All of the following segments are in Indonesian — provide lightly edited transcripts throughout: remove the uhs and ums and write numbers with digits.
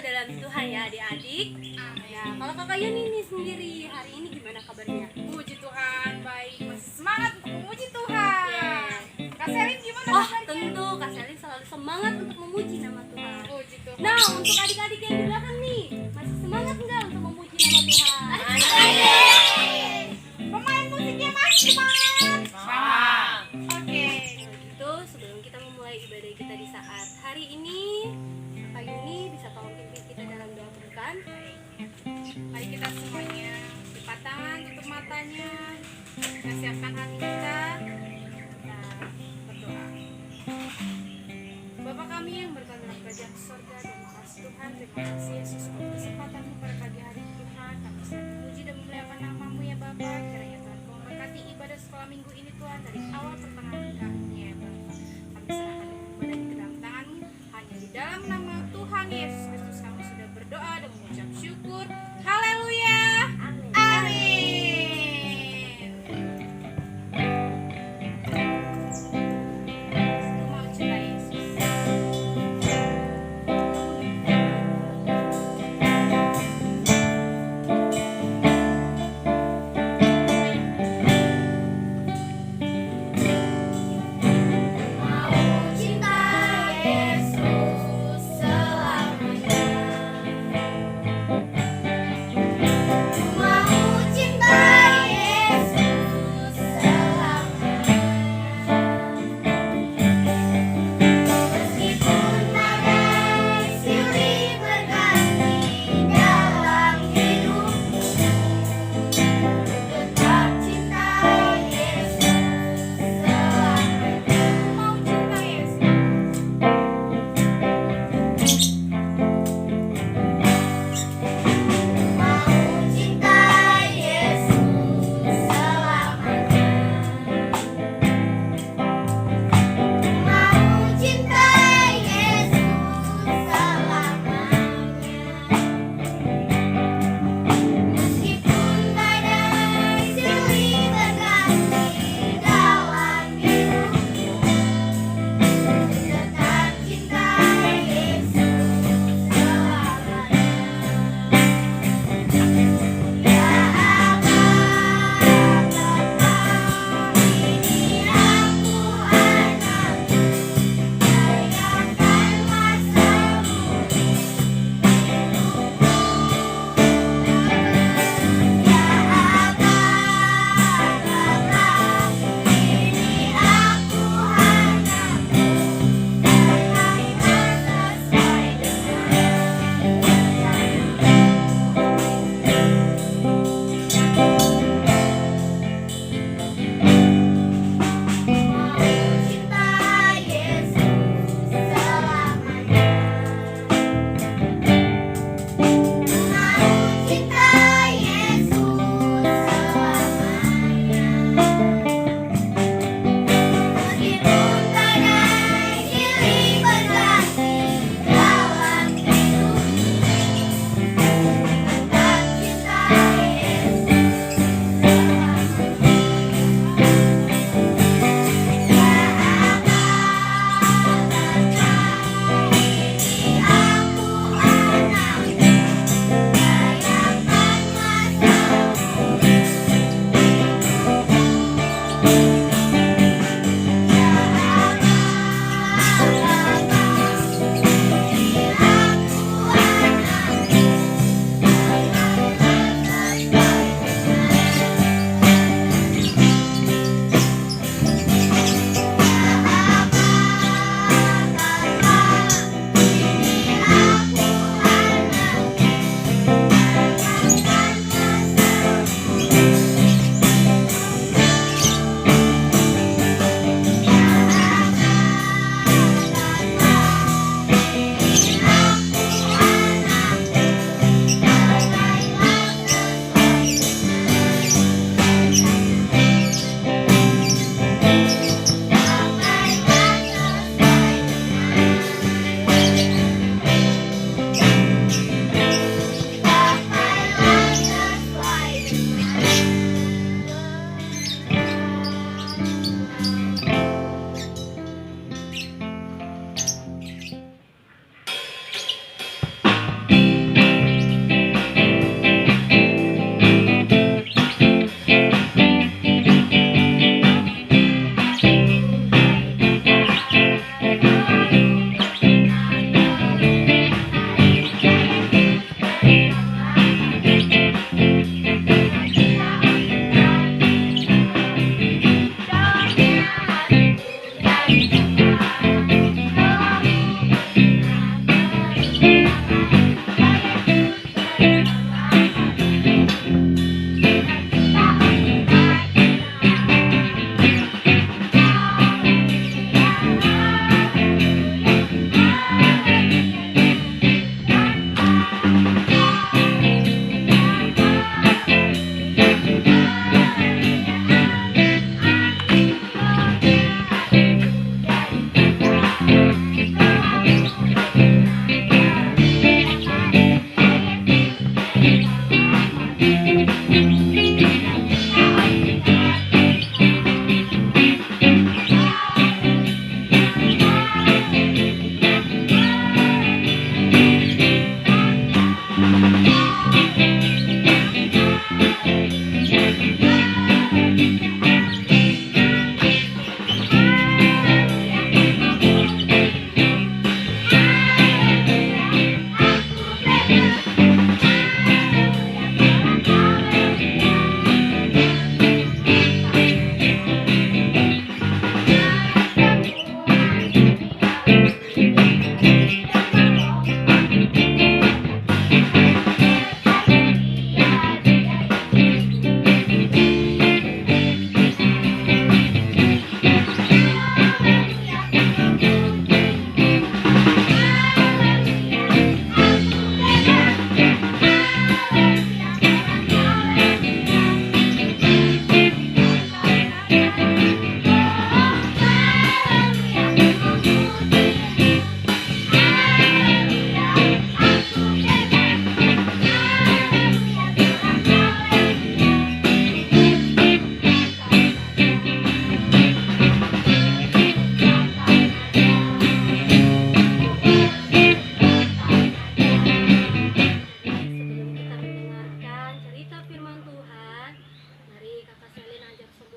dalam Tuhan ya adik-adik. Nah, kalau kakak Yuni nih sendiri, hari ini gimana kabarnya? Puji Tuhan, baik, masih semangat untuk memuji Tuhan. Kak Selin gimana kabarnya? Tentu Kak Selin selalu semangat untuk memuji nama Tuhan. Puji Tuhan. Nah, untuk adik-adik yang di belakang nih, masih semangat enggak untuk memuji nama Tuhan? Pemain musiknya masih semangat? Semangat. Oke, kalau gitu sebelum kita memulai ibadah kita di saat hari ini, Kak Yuni bisa tolong pimpin kita dalam doa pembukaan? Mari kita semuanya lipat tangan, tutup matanya, kita siapkan hati kita berdoa. Bapa kami yang berkenan kerajaan surga, terima kasih Tuhan, terima kasih Yesus untuk kesempatanmu pada pagi hari ini Tuhan. Kami sedang memuji dan memuliakan nama-Mu ya Bapa. Kiranya Tuhan Kau memberkati ibadah sekolah minggu ini Tuhan, dari awal pertengahan kami ya Bapa. Kami serahkan ibadah ini ke dalam tangan-Mu, hanya di dalam nama Tuhan Yesus Kristus kami sudah berdoa dan mengucap syukur. Haleluya. Amin.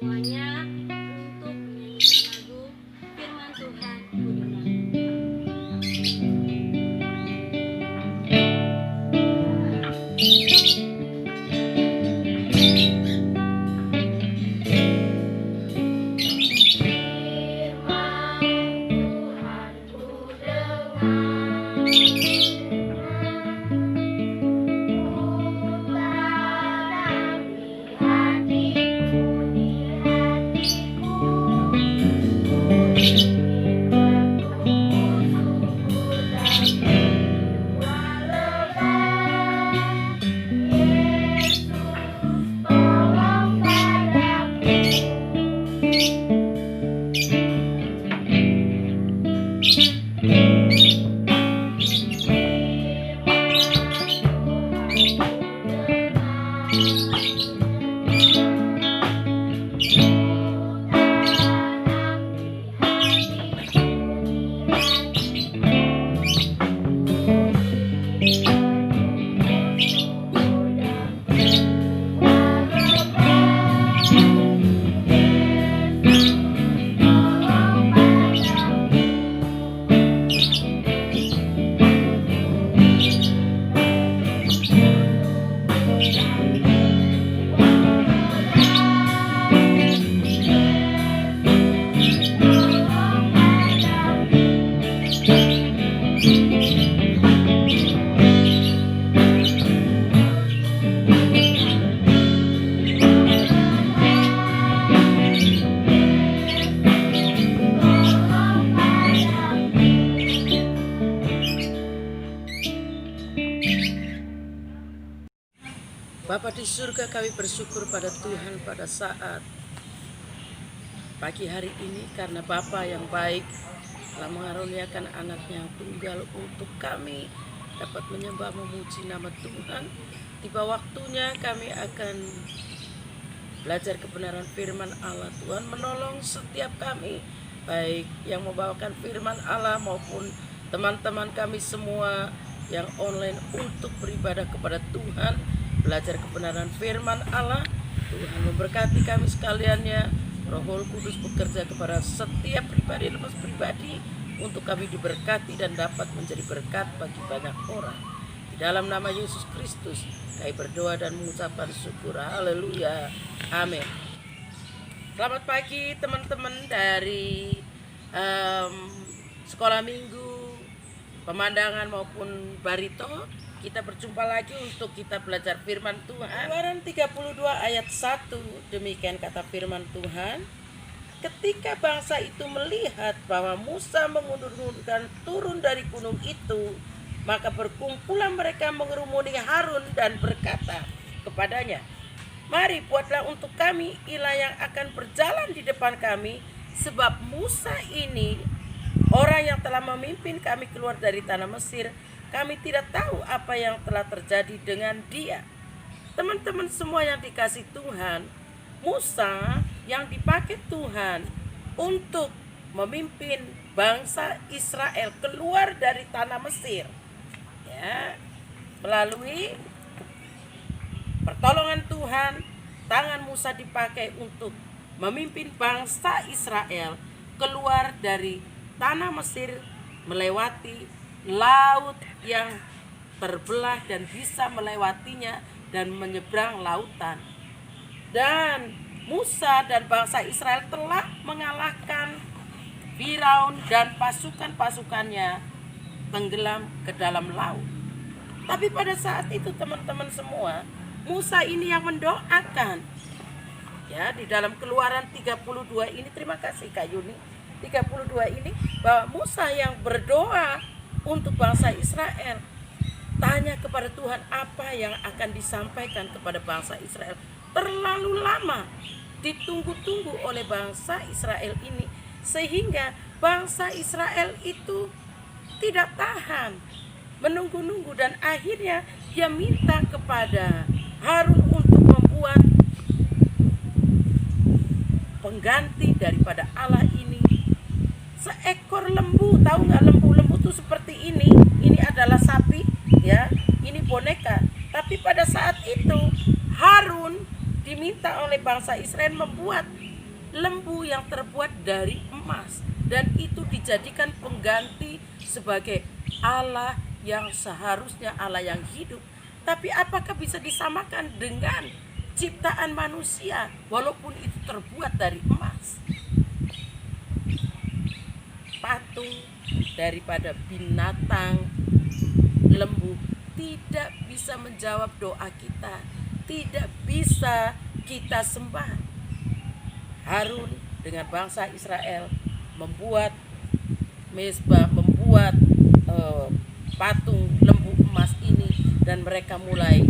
semuanya untuk menyanyikan lagu Firman Tuhan Budiman. Bapa di surga, kami bersyukur pada Tuhan pada saat pagi hari ini karena Bapa yang baik telah mengaruniakan anaknya yang tunggal untuk kami dapat menyembah memuji nama Tuhan. Tiba waktunya kami akan belajar kebenaran firman Allah. Tuhan menolong setiap kami, baik yang membawakan firman Allah maupun teman-teman kami semua yang online untuk beribadah kepada Tuhan, belajar kebenaran firman Allah. Tuhan memberkati kami sekaliannya. Roh Kudus bekerja kepada setiap pribadi lepas pribadi untuk kami diberkati dan dapat menjadi berkat bagi banyak orang. Di dalam nama Yesus Kristus kami berdoa dan mengucapkan syukur. Haleluya. Amin. Selamat pagi teman-teman dari sekolah minggu, pemandangan maupun barito. Kita berjumpa lagi untuk kita belajar firman Tuhan. Keluaran 32 ayat 1, demikian kata firman Tuhan. Ketika bangsa itu melihat bahwa Musa mengundur-undurkan turun dari gunung itu, maka berkumpulan mereka mengerumuni Harun dan berkata kepadanya, "Mari buatlah untuk kami ilah yang akan berjalan di depan kami, sebab Musa ini orang yang telah memimpin kami keluar dari tanah Mesir. Kami tidak tahu apa yang telah terjadi dengan dia." Teman-teman semua yang dikasih Tuhan, Musa yang dipakai Tuhan untuk memimpin bangsa Israel keluar dari tanah Mesir, ya, melalui pertolongan Tuhan, tangan Musa dipakai untuk memimpin bangsa Israel keluar dari tanah Mesir melewati laut yang terbelah dan bisa melewatinya dan menyeberang lautan. Dan Musa dan bangsa Israel telah mengalahkan Firaun dan pasukan-pasukannya tenggelam ke dalam laut. Tapi pada saat itu teman-teman semua, Musa ini yang mendoakan. Ya, di dalam Keluaran 32 ini, terima kasih Kak Yuni, 32 ini, bahwa Musa yang berdoa untuk bangsa Israel, tanya kepada Tuhan apa yang akan disampaikan kepada bangsa Israel. Terlalu lama ditunggu-tunggu oleh bangsa Israel ini, sehingga bangsa Israel itu tidak tahan menunggu-nunggu, dan akhirnya dia minta kepada Harun untuk membuat pengganti daripada Allah ini. Seekor lembu, tahu nggak lembu tuh seperti ini adalah sapi, ya, ini boneka. Tapi pada saat itu Harun diminta oleh bangsa Israel membuat lembu yang terbuat dari emas, dan itu dijadikan pengganti sebagai Allah yang seharusnya Allah yang hidup. Tapi apakah bisa disamakan dengan ciptaan manusia walaupun itu terbuat dari emas? Patung daripada binatang lembu tidak bisa menjawab doa kita, tidak bisa kita sembah. Harun dengan bangsa Israel membuat mezbah, membuat patung lembu emas ini, dan mereka mulai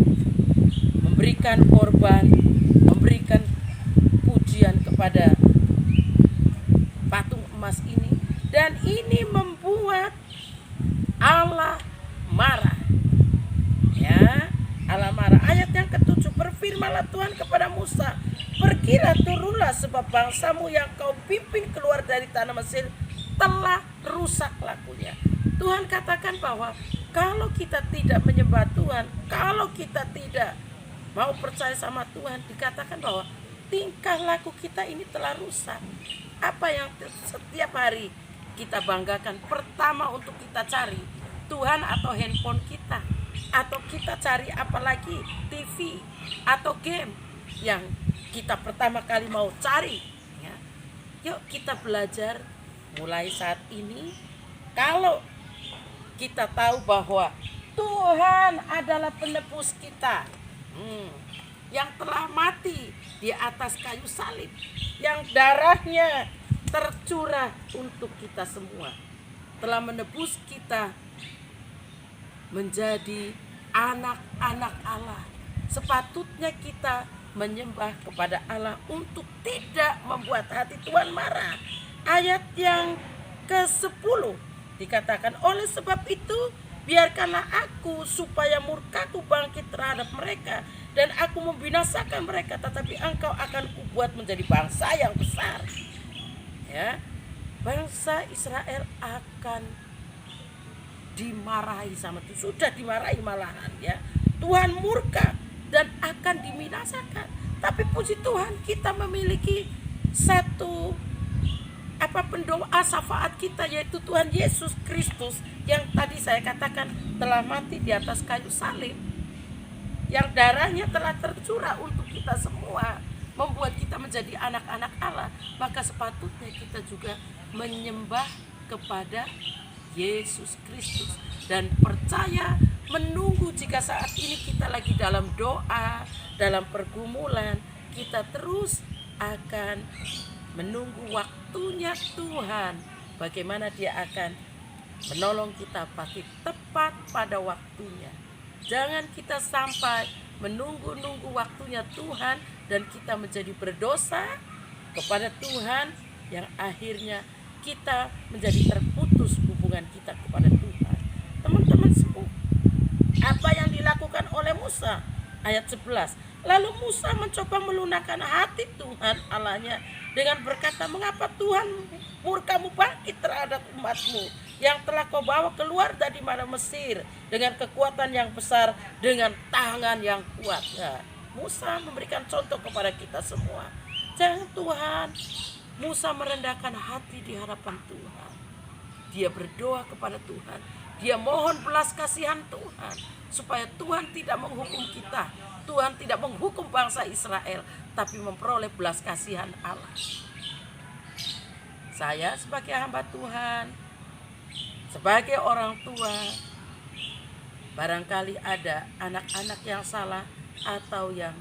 memberikan korban, memberikan pujian kepada patung emas ini, dan ini membuat Allah marah. Ya, Allah marah. Ayat yang ke-7, berfirmanlah Tuhan kepada Musa, pergilah, turunlah, sebab bangsamu yang kau pimpin keluar dari tanah Mesir telah rusak lakunya. Tuhan katakan bahwa kalau kita tidak menyembah Tuhan, kalau kita tidak mau percaya sama Tuhan, dikatakan bahwa tingkah laku kita ini telah rusak. Apa yang setiap hari kita banggakan? Pertama untuk kita cari Tuhan atau handphone kita, atau kita cari apalagi TV atau game yang kita pertama kali mau cari, ya. Yuk kita belajar mulai saat ini. Kalau kita tahu bahwa Tuhan adalah penebus kita, yang telah mati di atas kayu salib, yang darahnya tercurah untuk kita semua, telah menebus kita menjadi anak-anak Allah. Sepatutnya kita menyembah kepada Allah untuk tidak membuat hati Tuhan marah. Ayat yang ke-10 dikatakan, oleh sebab itu biarkanlah aku supaya murkaku bangkit terhadap mereka, dan aku membinasakan mereka, tetapi engkau akan kubuat menjadi bangsa yang besar. Ya, bangsa Israel akan dimarahi sama Tuhan, sudah dimarahi malahan, ya. Tuhan murka dan akan diminasakan. Tapi puji Tuhan, kita memiliki satu pendoa syafaat kita, yaitu Tuhan Yesus Kristus, yang tadi saya katakan telah mati di atas kayu salib, yang darahnya telah tercurah untuk kita semua, membuat kita menjadi anak-anak Allah. Maka sepatutnya kita juga menyembah kepada Yesus Kristus dan percaya, menunggu. Jika saat ini kita lagi dalam doa, dalam pergumulan, kita terus akan menunggu waktunya Tuhan, bagaimana Dia akan menolong kita, pasti tepat pada waktunya. Jangan kita sampai menunggu-nunggu waktunya Tuhan dan kita menjadi berdosa kepada Tuhan, yang akhirnya kita menjadi terputus hubungan kita kepada Tuhan. Teman-teman semua, apa yang dilakukan oleh Musa? Ayat 11, lalu Musa mencoba melunakkan hati Tuhan Allahnya dengan berkata, mengapa Tuhan murkamu bangkit terhadap umatmu yang telah kau bawa keluar dari tanah Mesir dengan kekuatan yang besar, dengan tangan yang kuat. Ya, Musa memberikan contoh kepada kita semua. Jangan Tuhan, Musa merendahkan hati di hadapan Tuhan. Dia berdoa kepada Tuhan. Dia mohon belas kasihan Tuhan, supaya Tuhan tidak menghukum kita. Tuhan tidak menghukum bangsa Israel, tapi memperoleh belas kasihan Allah. Saya sebagai hamba Tuhan, sebagai orang tua, barangkali ada anak-anak yang salah atau yang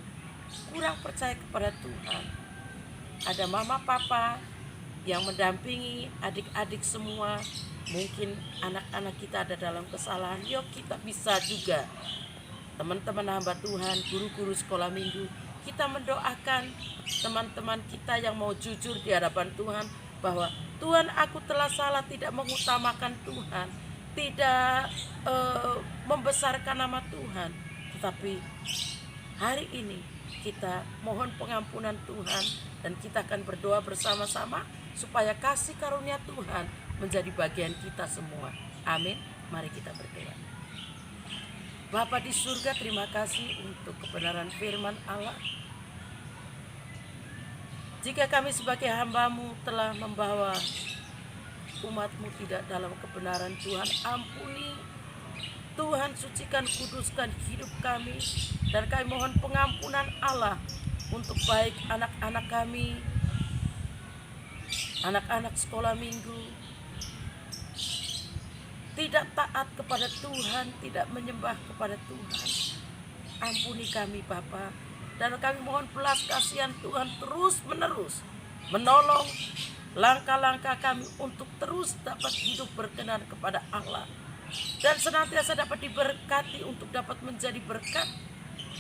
kurang percaya kepada Tuhan. Ada mama papa yang mendampingi adik-adik semua. Mungkin anak-anak kita ada dalam kesalahan. Yuk kita bisa juga, teman-teman hamba Tuhan, guru-guru sekolah minggu, kita mendoakan teman-teman kita yang mau jujur di hadapan Tuhan, bahwa Tuhan, aku telah salah, tidak mengutamakan Tuhan, tidak membesarkan nama Tuhan. Tetapi hari ini kita mohon pengampunan Tuhan, dan kita akan berdoa bersama-sama supaya kasih karunia Tuhan menjadi bagian kita semua. Amin. Mari kita berdoa. Bapa di surga, terima kasih untuk kebenaran firman Allah. Jika kami sebagai hamba-Mu telah membawa umat-Mu tidak dalam kebenaran, Tuhan ampuni. Tuhan sucikan, kuduskan hidup kami. Dan kami mohon pengampunan Allah untuk baik anak-anak kami, anak-anak sekolah minggu, tidak taat kepada Tuhan, tidak menyembah kepada Tuhan. Ampuni kami Bapa. Dan kami mohon belas kasihan Tuhan terus menerus menolong langkah-langkah kami untuk terus dapat hidup berkenan kepada Allah. Dan senantiasa dapat diberkati untuk dapat menjadi berkat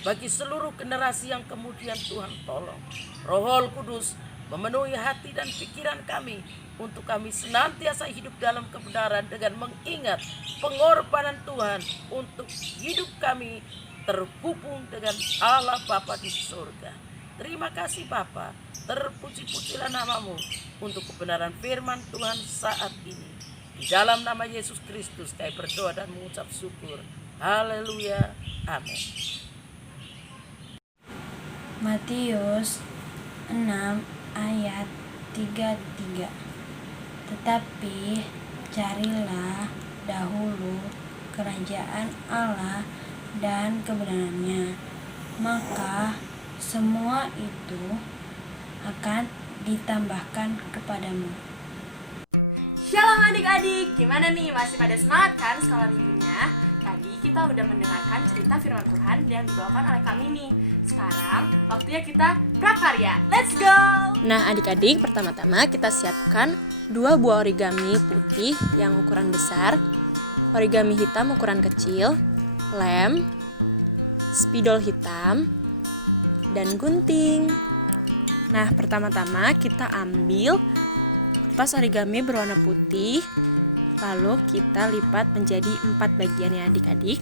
bagi seluruh generasi yang kemudian. Tuhan tolong Roh Kudus memenuhi hati dan pikiran kami untuk kami senantiasa hidup dalam kebenaran dengan mengingat pengorbanan Tuhan untuk hidup kami terhubung dengan Allah Bapa di surga. Terima kasih Bapa, terpuji-pujilah nama-Mu untuk kebenaran firman Tuhan saat ini. Di dalam nama Yesus Kristus kami berdoa dan mengucap syukur. Haleluya. Amin. Matius 6 ayat 33. Tetapi carilah dahulu kerajaan Allah dan kebenarannya, maka semua itu akan ditambahkan kepadamu. Shalom adik-adik, gimana nih? Masih pada semangat kan sekolah minggunya? Tadi kita udah mendengarkan cerita firman Tuhan yang dibawakan oleh Kak Mini. Sekarang waktunya kita prakarya. Let's go! Nah adik-adik, pertama-tama kita siapkan 2 buah origami putih yang ukuran besar, origami hitam ukuran kecil, lem, spidol hitam, dan gunting. Nah pertama-tama kita ambil kertas origami berwarna putih, lalu kita lipat menjadi 4 bagian ya adik-adik.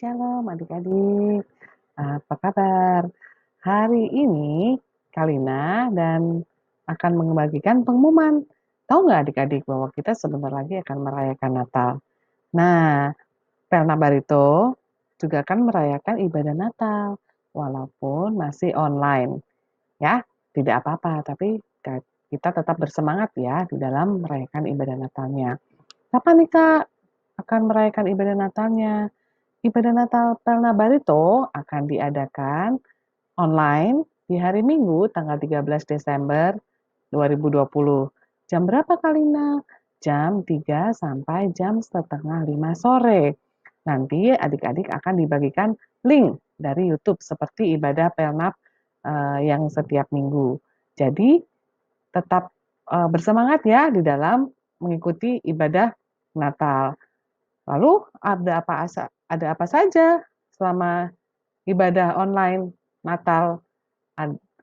Shalom adik-adik. Apa kabar? Hari ini Kalina dan akan membagikan pengumuman. Tahu nggak adik-adik bahwa kita sebentar lagi akan merayakan Natal? Nah, Pelna Barito juga akan merayakan ibadah Natal, walaupun masih online. Ya, tidak apa-apa, tapi kita tetap bersemangat ya di dalam merayakan ibadah Natalnya. Kapan nih Kak akan merayakan ibadah Natalnya? Ibadah Natal Pelna Barito akan diadakan online di hari Minggu tanggal 13 Desember 2020. Jam berapa Kalina? Jam 3 sampai jam setengah 5 sore. Nanti adik-adik akan dibagikan link dari YouTube seperti ibadah Pelnap yang setiap minggu. Jadi tetap bersemangat ya di dalam mengikuti ibadah Natal. Lalu ada apa saja selama ibadah online Natal?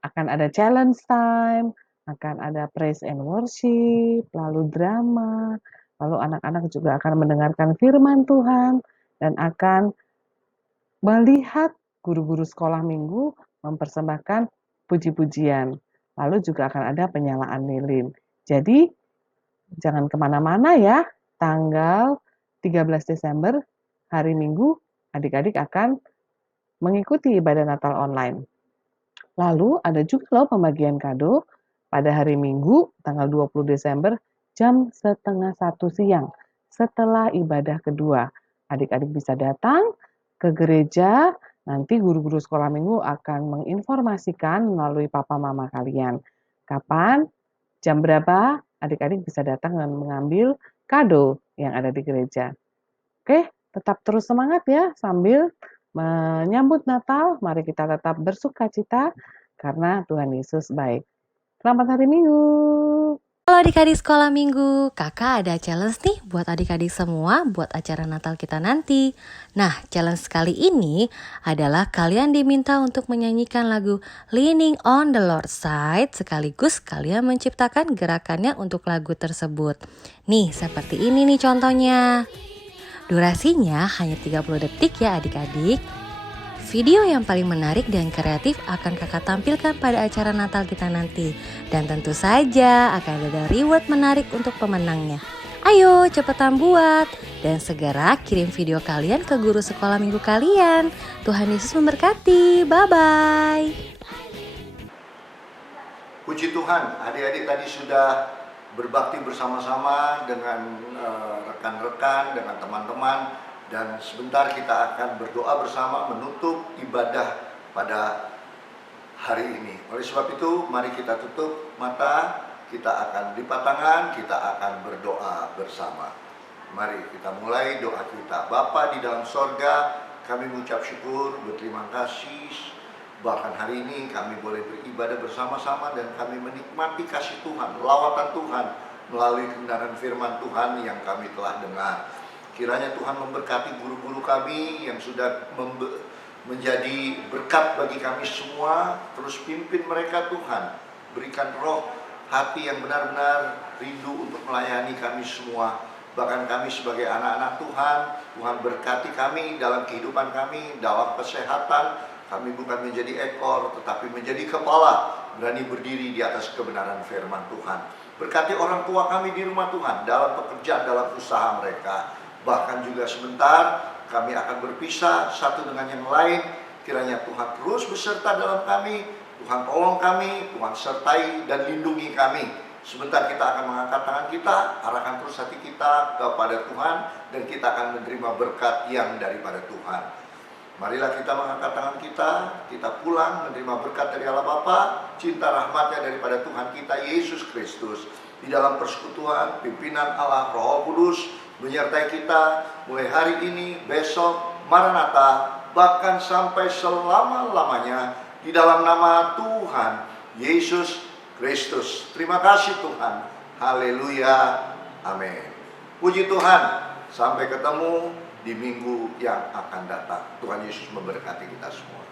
Akan ada challenge time, akan ada praise and worship, lalu drama, lalu anak-anak juga akan mendengarkan firman Tuhan dan akan melihat guru-guru sekolah minggu mempersembahkan puji-pujian. Lalu juga akan ada penyalaan lilin. Jadi jangan kemana-mana ya, tanggal 13 Desember hari Minggu adik-adik akan mengikuti ibadah Natal online. Lalu ada juga loh pembagian kado pada hari Minggu tanggal 20 Desember jam setengah 1 siang setelah ibadah kedua. Adik-adik bisa datang ke gereja, nanti guru-guru sekolah minggu akan menginformasikan melalui papa mama kalian. Kapan, jam berapa adik-adik bisa datang dan mengambil kado yang ada di gereja. Oke, tetap terus semangat ya sambil menyambut Natal. Mari kita tetap bersukacita karena Tuhan Yesus baik. Selamat hari Minggu. Halo adik-adik sekolah minggu, kakak ada challenge nih buat adik-adik semua buat acara Natal kita nanti. Nah, challenge kali ini adalah kalian diminta untuk menyanyikan lagu Leaning on the Lord's Side sekaligus kalian menciptakan gerakannya untuk lagu tersebut. Nih, seperti ini nih contohnya. Durasinya hanya 30 detik ya adik-adik. Video yang paling menarik dan kreatif akan kakak tampilkan pada acara Natal kita nanti. Dan tentu saja akan ada reward menarik untuk pemenangnya. Ayo cepetan buat dan segera kirim video kalian ke guru sekolah minggu kalian. Tuhan Yesus memberkati. Bye-bye. Puji Tuhan, adik-adik tadi sudah berbakti bersama-sama dengan rekan-rekan, dengan teman-teman. Dan sebentar kita akan berdoa bersama menutup ibadah pada hari ini. Oleh sebab itu, mari kita tutup mata, kita akan lipat tangan, kita akan berdoa bersama. Mari kita mulai doa kita. Bapa di dalam sorga, kami mengucap syukur, berterima kasih. Bahkan hari ini kami boleh beribadah bersama-sama dan kami menikmati kasih Tuhan, lawatan Tuhan melalui kebenaran firman Tuhan yang kami telah dengar. Kiranya Tuhan memberkati guru-guru kami yang sudah menjadi berkat bagi kami semua. Terus pimpin mereka Tuhan. Berikan roh hati yang benar-benar rindu untuk melayani kami semua. Bahkan kami sebagai anak-anak Tuhan, Tuhan berkati kami dalam kehidupan kami, dalam kesehatan. Kami bukan menjadi ekor, tetapi menjadi kepala. Berani berdiri di atas kebenaran firman Tuhan. Berkati orang tua kami di rumah Tuhan, dalam pekerjaan, dalam usaha mereka. Bahkan juga sebentar kami akan berpisah satu dengan yang lain. Kiranya Tuhan terus beserta dalam kami. Tuhan tolong kami, Tuhan sertai dan lindungi kami. Sebentar kita akan mengangkat tangan kita, arahkan terus hati kita kepada Tuhan. Dan kita akan menerima berkat yang daripada Tuhan. Marilah kita mengangkat tangan kita pulang menerima berkat dari Allah Bapa, cinta rahmatnya daripada Tuhan kita Yesus Kristus. Di dalam persekutuan, pimpinan Allah Roh Kudus, menyertai kita mulai hari ini, besok, Maranatha, bahkan sampai selama-lamanya di dalam nama Tuhan Yesus Kristus. Terima kasih Tuhan. Haleluya. Amin. Puji Tuhan. Sampai ketemu di minggu yang akan datang. Tuhan Yesus memberkati kita semua.